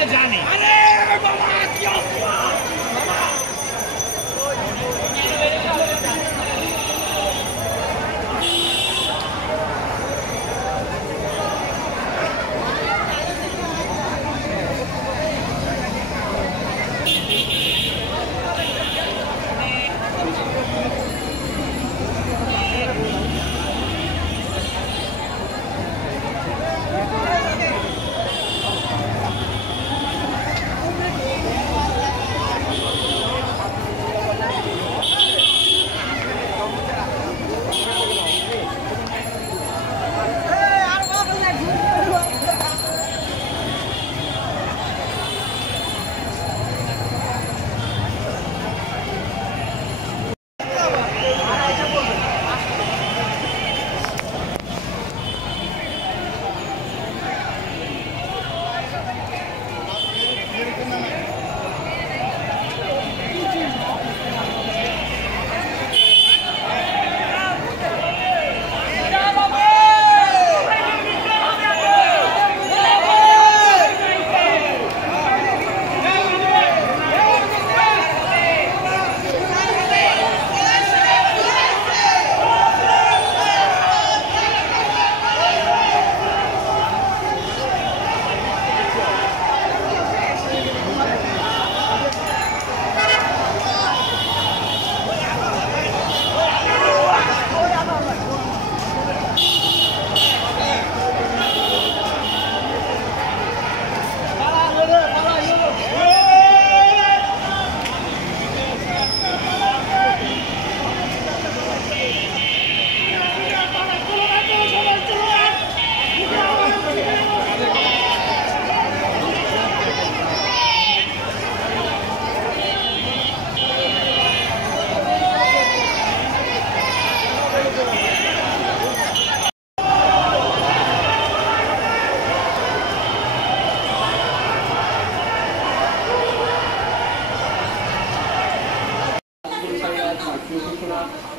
তো জানি।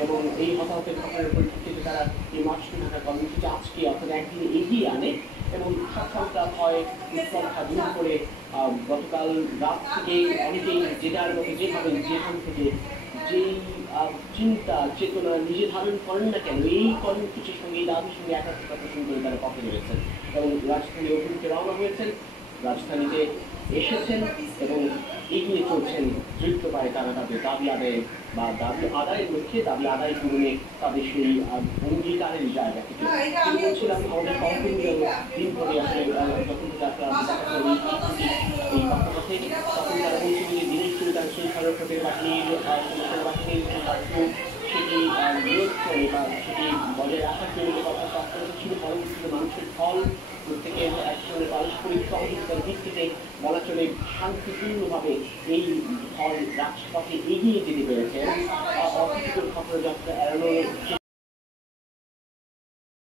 এবং এই হতাহতের ঘটনার পরিপ্রেক্ষিতে তারা এই মার্চটি ঢাকার কর্মসূচি আজকে অর্থাৎ একদিন এগিয়ে আনে এবং সক্ষমতা হয় উৎকণ্ঠা দূর করে গতকাল রাত থেকে অনেকেই যে যার মতো যেভাবে যেখান থেকে যেই চিন্তা চেতনা নিজে ধারণ করেন না কেন এই কর্মসূচির সঙ্গে এই দাবির সঙ্গে একাত্মতা পোষণ করে তারা পথে রয়েছেন এবং রাজধানী অভিমুখে রওনা হয়েছেন, রাজধানীতে এসেছেন এবং এগিয়ে চলছেন দ্রুত পায় তারা তাদের দাবি আদায়ে বা দাবি আদায়ের লক্ষ্যে দাবি আদায় পূরণে তাদের সেই অঙ্গীকারের জায়গা থেকে বলছিলাম আমাদের সহকর্মী দিন ধরে আসলে যখন এই পক্ষপথে তখন তারা বলছিল যে দিনের শুরু তার শৃঙ্খলা প্রতির বাহিনীর সেটি নিয়ন্ত্রণে বা সেটি বজায় রাখার জন্য কথা তৎপরতা ছিল, পরবর্তীতে মানুষের ফল প্রত্যেকের একসঙ্গে পারস্পরিক সহযোগিতার ভিত্তিতে বলা চলে শান্তিপূর্ণভাবে এই ফল রাজপথে এগিয়ে যেতে পেরেছে এবং অপ্রীতিকর ঘটনা যাত্রা এড়ানোর